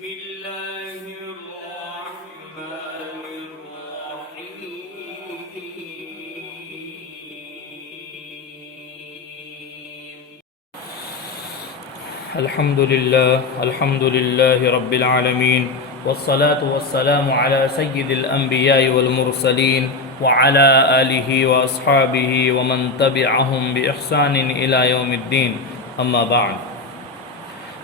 بسم الله الرحمن الرحيم. الحمد لله رب العالمين، والصلاة والسلام على سيد الأنبياء والمرسلين وعلى آله وأصحابه ومن تبعهم بإحسان إلى يوم الدين، أما بعد.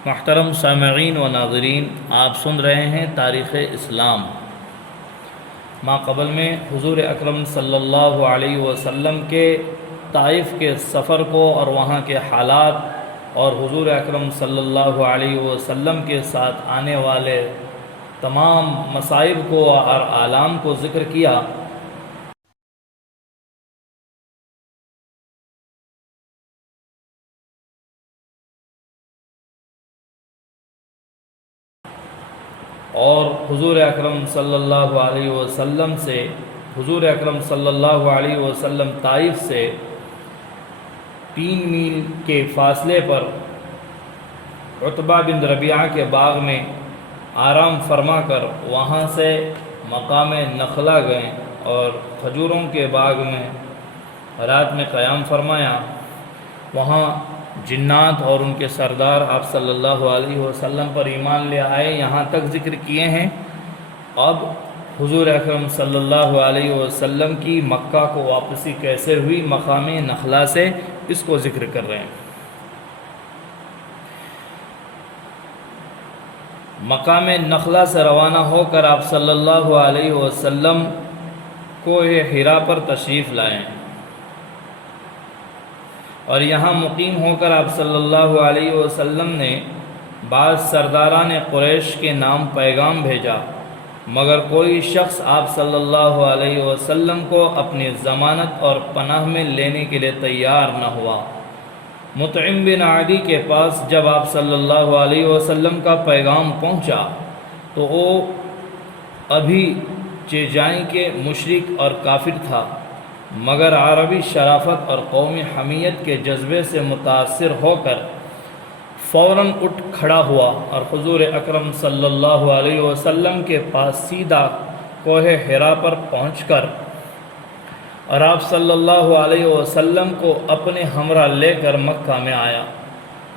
محترم سامعین و ناظرین، آپ سن رہے ہیں تاریخ اسلام. ما قبل میں حضور اکرم صلی اللہ علیہ وسلم کے طائف کے سفر کو اور وہاں کے حالات اور حضور اکرم صلی اللہ علیہ وسلم کے ساتھ آنے والے تمام مصائب کو اور آلام کو ذکر کیا. اور حضور اکرم صلی اللہ علیہ وسلم طائف سے 3 میل کے فاصلے پر عتبہ بن ربیعہ کے باغ میں آرام فرما کر وہاں سے مقام نخلا گئے اور کھجوروں کے باغ میں رات میں قیام فرمایا. وہاں جنات اور ان کے سردار آپ صلی اللہ علیہ وسلم پر ایمان لے آئے، یہاں تک ذکر کیے ہیں. اب حضور اکرم صلی اللہ علیہ وسلم کی مکہ کو واپسی کیسے ہوئی مقام نخلا سے، اس کو ذکر کر رہے ہیں. مقام نخلا سے روانہ ہو کر آپ صلی اللہ علیہ وسلم کوہ حرا پر تشریف لائے اور یہاں مقیم ہو کر آپ صلی اللہ علیہ وسلم نے بعض سرداران قریش کے نام پیغام بھیجا، مگر کوئی شخص آپ صلی اللہ علیہ وسلم کو اپنی ضمانت اور پناہ میں لینے کے لیے تیار نہ ہوا. مطعم بن عدی کے پاس جب آپ صلی اللہ علیہ وسلم کا پیغام پہنچا تو وہ ابھی چیجائیں کے مشرک اور کافر تھا، مگر عربی شرافت اور قومی حمیت کے جذبے سے متاثر ہو کر فوراً اٹھ کھڑا ہوا اور حضور اکرم صلی اللہ علیہ وسلم کے پاس سیدھا کوہ حرا پر پہنچ کر اور آپ صلی اللہ علیہ وسلم کو اپنے ہمراہ لے کر مکہ میں آیا.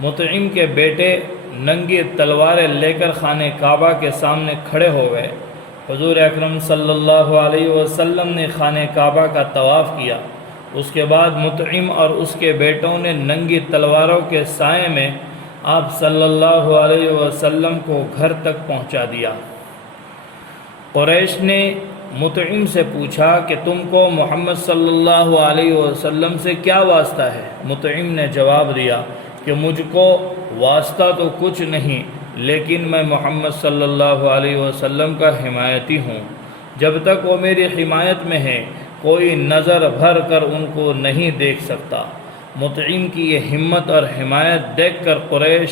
مطعم کے بیٹے ننگی تلواریں لے کر خانہ کعبہ کے سامنے کھڑے ہو گئے. حضور اکرم صلی اللہ علیہ وسلم نے خانہ کعبہ کا طواف کیا. اس کے بعد مطعم اور اس کے بیٹوں نے ننگی تلواروں کے سائے میں آپ صلی اللہ علیہ وسلم کو گھر تک پہنچا دیا. قریش نے مطعم سے پوچھا کہ تم کو محمد صلی اللہ علیہ وسلم سے کیا واسطہ ہے؟ مطعم نے جواب دیا کہ مجھ کو واسطہ تو کچھ نہیں، لیکن میں محمد صلی اللہ علیہ وسلم کا حمایتی ہوں. جب تک وہ میری حمایت میں ہے کوئی نظر بھر کر ان کو نہیں دیکھ سکتا. مطعم کی یہ ہمت اور حمایت دیکھ کر قریش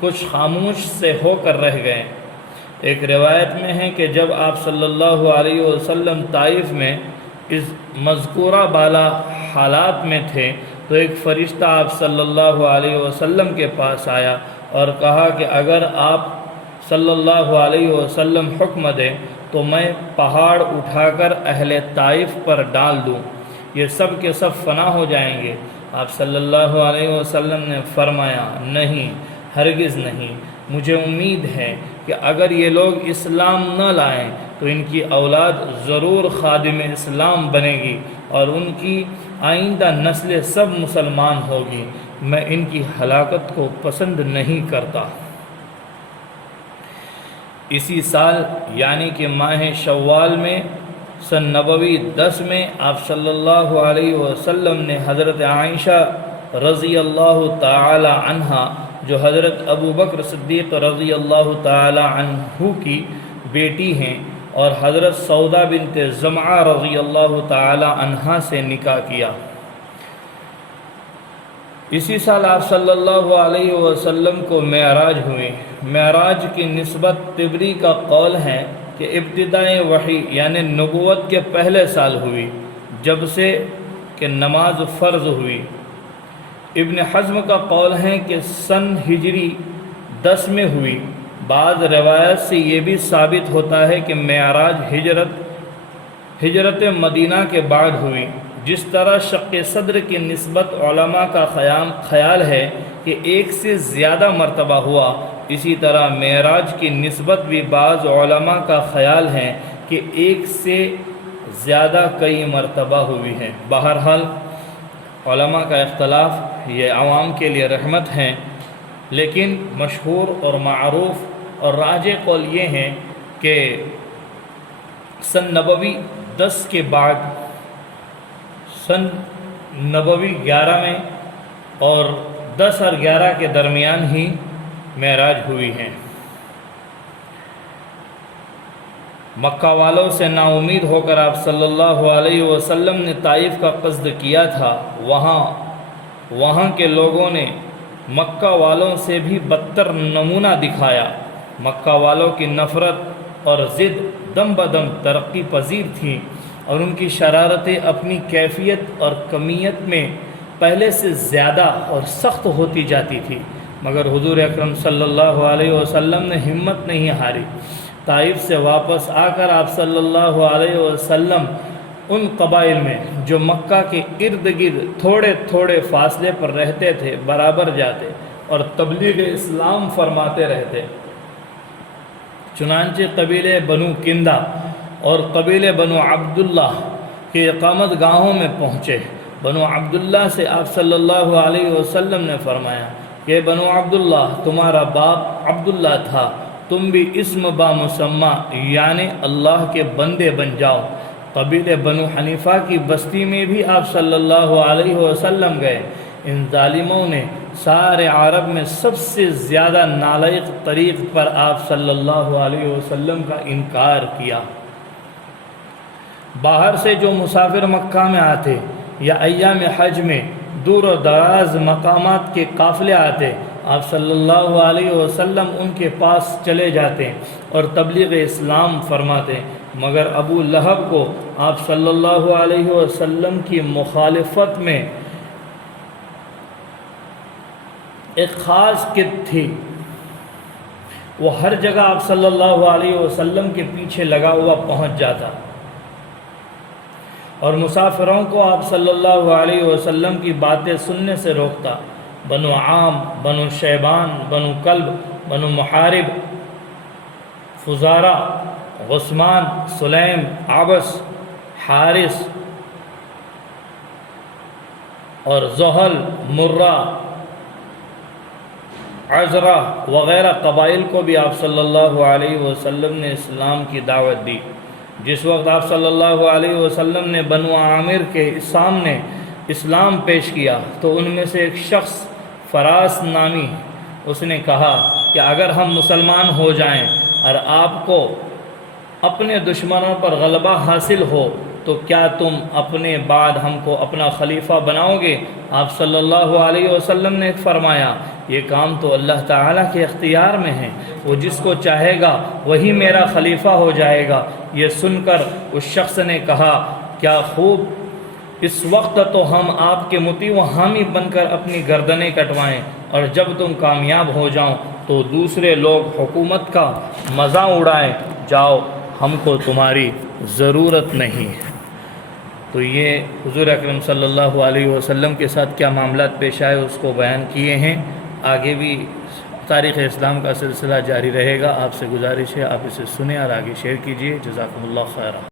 کچھ خاموش سے ہو کر رہ گئے. ایک روایت میں ہے کہ جب آپ صلی اللہ علیہ وسلم طائف میں اس مذکورہ بالا حالات میں تھے تو ایک فرشتہ آپ صلی اللہ علیہ وسلم کے پاس آیا اور کہا کہ اگر آپ صلی اللہ علیہ وسلم حکم دیں تو میں پہاڑ اٹھا کر اہل طائف پر ڈال دوں، یہ سب کے سب فنا ہو جائیں گے. آپ صلی اللہ علیہ وسلم نے فرمایا نہیں، ہرگز نہیں. مجھے امید ہے کہ اگر یہ لوگ اسلام نہ لائیں تو ان کی اولاد ضرور خادم اسلام بنے گی اور ان کی آئندہ نسلیں سب مسلمان ہوگی. میں ان کی ہلاکت کو پسند نہیں کرتا. اسی سال یعنی کہ ماہ شوال میں سن نبوی 10 میں آپ صلی اللہ علیہ وسلم نے حضرت عائشہ رضی اللہ تعالی عنہا جو حضرت ابو بکر صدیق رضی اللہ تعالی عنہ کی بیٹی ہیں اور حضرت سودا بنت زمعہ رضی اللہ تعالی عنہا سے نکاح کیا. اسی سال آپ صلی اللہ علیہ وسلم کو معراج ہوئی. معراج کی نسبت طبری کا قول ہے کہ ابتدائے وحی یعنی نبوت کے پہلے سال ہوئی جب سے کہ نماز فرض ہوئی. ابن حزم کا قول ہے کہ سن ہجری 10 میں ہوئی بعض روایت سے یہ بھی ثابت ہوتا ہے کہ معراج ہجرت مدینہ کے بعد ہوئی۔ جس طرح شق صدر کی نسبت علماء کا خیال ہے کہ ایک سے زیادہ مرتبہ ہوا، اسی طرح معراج کی نسبت بھی بعض علماء کا خیال ہے کہ ایک سے زیادہ کئی مرتبہ ہوئی ہے۔ بہرحال علماء کا اختلاف یہ عوام کے لیے رحمت ہے، لیکن مشہور اور معروف اور راجح قول یہ ہے کہ سن نبوی 10 کے بعد سن نبوی 11 میں اور 10 اور 11 کے درمیان ہی معراج ہوئی ہے۔ مکہ والوں سے نا امید ہو کر آپ صلی اللہ علیہ وسلم نے طائف کا قصد کیا تھا۔ وہاں کے لوگوں نے مکہ والوں سے بھی بدتر نمونہ دکھایا۔ مکہ والوں کی نفرت اور ضد دم بدم ترقی پذیر تھیں اور ان کی شرارتیں اپنی کیفیت اور کمیت میں پہلے سے زیادہ اور سخت ہوتی جاتی تھی، مگر حضور اکرم صلی اللہ علیہ وسلم نے ہمت نہیں ہاری۔ طائف سے واپس آ کر آپ صلی اللہ علیہ وسلم ان قبائل میں جو مکہ کے ارد گرد تھوڑے تھوڑے فاصلے پر رہتے تھے برابر جاتے اور تبلیغ اسلام فرماتے رہتے۔ چنانچہ قبیلے بنو کندہ اور قبیلے بنو عبداللہ کے اقامت گاہوں میں پہنچے۔ بنو عبداللہ سے آپ صلی اللہ علیہ وسلم نے فرمایا کہ بنو عبداللہ، تمہارا باپ عبداللہ تھا، تم بھی اسم با مسمہ یعنی اللہ کے بندے بن جاؤ۔ قبیلے بنو حنیفہ کی بستی میں بھی آپ صلی اللہ علیہ وسلم گئے۔ ان ظالموں نے سارے عرب میں سب سے زیادہ نالائق طریق پر آپ صلی اللہ علیہ وسلم کا انکار کیا۔ باہر سے جو مسافر مکہ میں آتے یا ایام حج میں دور و دراز مقامات کے قافلے آتے، آپ صلی اللہ علیہ وسلم ان کے پاس چلے جاتے اور تبلیغ اسلام فرماتے، مگر ابو لہب کو آپ صلی اللہ علیہ وسلم کی مخالفت میں ایک خاص قد تھی۔ وہ ہر جگہ آپ صلی اللہ علیہ وسلم کے پیچھے لگا ہوا پہنچ جاتا اور مسافروں کو آپ صلی اللہ علیہ وسلم کی باتیں سننے سے روکتا۔ بنو عام، بنو شیبان، بنو کلب، بنو محارب، فزارہ، غسمان، سلیم، عبس، حارث اور زحل، مرہ، عزرہ وغیرہ قبائل کو بھی آپ صلی اللہ علیہ وسلم نے اسلام کی دعوت دی۔ جس وقت آپ صلی اللہ علیہ وسلم نے بنو عامر کے سامنے اسلام پیش کیا تو ان میں سے ایک شخص فراس نامی، اس نے کہا کہ اگر ہم مسلمان ہو جائیں اور آپ کو اپنے دشمنوں پر غلبہ حاصل ہو تو کیا تم اپنے بعد ہم کو اپنا خلیفہ بناؤ گے؟ آپ صلی اللہ علیہ وسلم نے فرمایا، یہ کام تو اللہ تعالیٰ کے اختیار میں ہے، وہ جس کو چاہے گا وہی میرا خلیفہ ہو جائے گا۔ یہ سن کر اس شخص نے کہا، کیا خوب، اس وقت تو ہم آپ کے مطیع و حامی بن کر اپنی گردنیں کٹوائیں، اور جب تم کامیاب ہو جاؤ تو دوسرے لوگ حکومت کا مزہ اڑائیں، جاؤ، ہم کو تمہاری ضرورت نہیں۔ تو یہ حضور اکرم صلی اللہ علیہ وسلم کے ساتھ کیا معاملات پیش آئے اس کو بیان کیے ہیں۔ آگے بھی تاریخ اسلام کا سلسلہ جاری رہے گا۔ آپ سے گزارش ہے آپ اسے سنیں اور آگے شیئر کیجیے۔ جزاکم اللہ خیرہ۔